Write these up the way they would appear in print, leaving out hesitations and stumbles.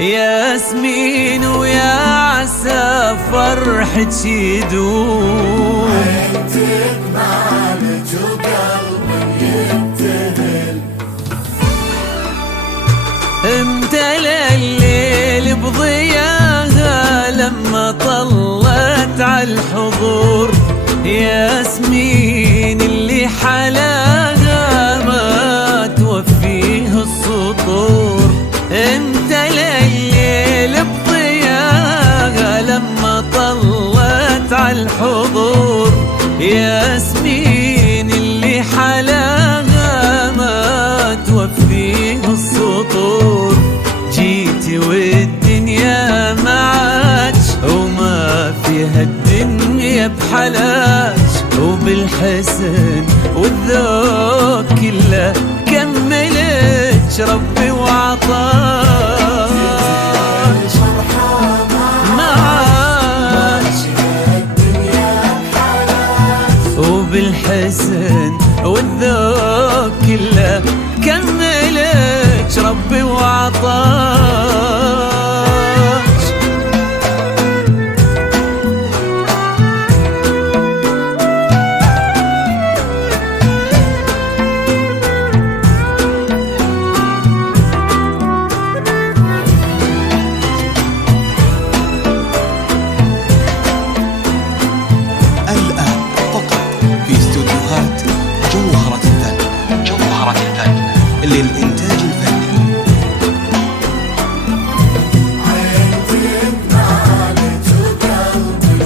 ياسمين ويا عسى فرحك يدوم، عينتك معالج وقلبي يبتهل. امتلأ الليل بضياها لما طلت عالحضور، ياسمين اللي حلاها ما توفيه السطور. امتلأ الليل بضياها لما طلت عالحضور، ياسمين اللي حلاها ما توفيه السطور. جيتي والدنيا معاك وما فيها الدنيا بحلاك، وبالحسن والذوق كله كملت ربي وعطاك معاك، وبالحسن والذوق كله كملت ربي وعطاك. للإنتاج الفني. عينتك معالج وقلبي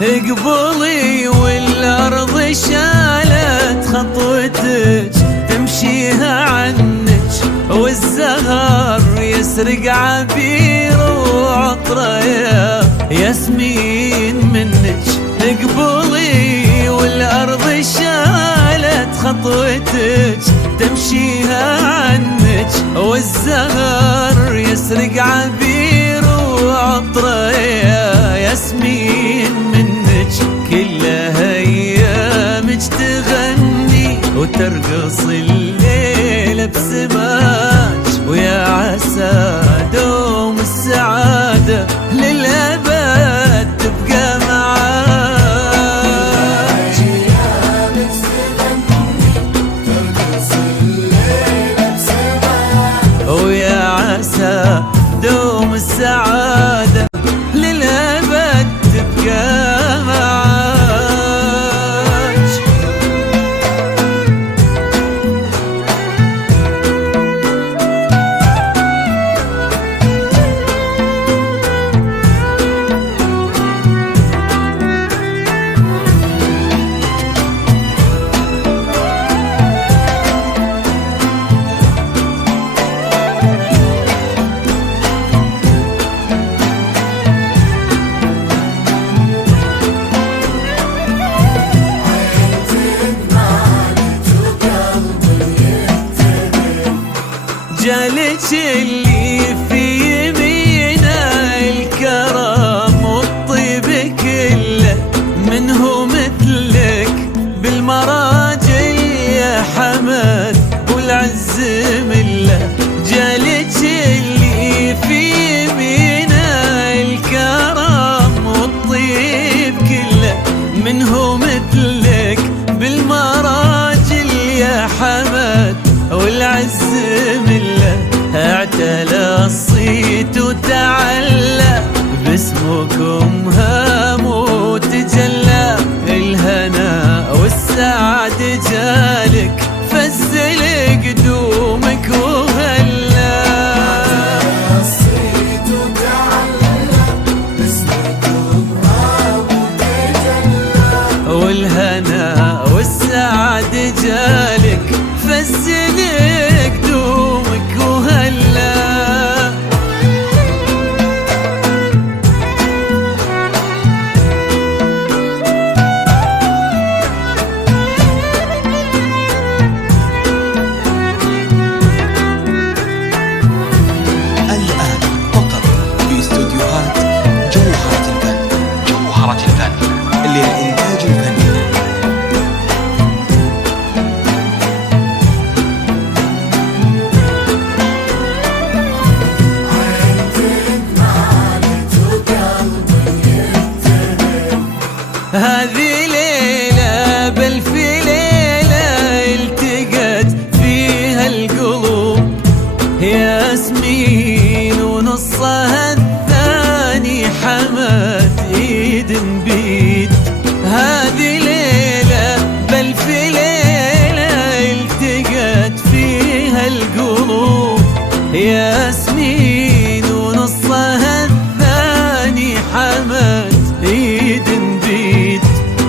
يبتهل. قبلي والأرض شالت خطوتك تمشيها عنك، والزهر يسرق عبير وعطره يا ياسمين منك. قبلي والأرض شالت خطوتك تمشيها عنك، والزهر يسرق عبير وعطره يا ياسمين منك. كلها ايامك تغني وترقص الليل بسماك، ويا عسى دوم السعادة للأبد تبقى معاك. ويا عسى دوم السعادة للأبد تبقى معاك. هذه ليلة بألف ليلة التقت فيها القلوب ياسمين، ونصها الثاني حمد ايد بيد. هذه ليلة بألف ليلة التقت فيها القلوب ياسمين، ونصها الثاني حمد ايد بيد.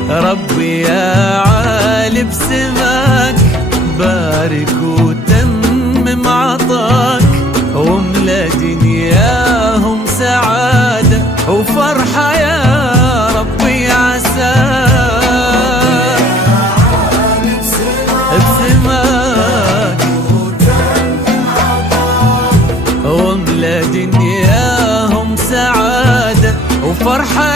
ربي يا عالي بسماك بارك وتمم عطاك، واملا دنياهم سعادة وفرحة يا ربي عساك. بسماك واملا دنياهم سعادة وفرحة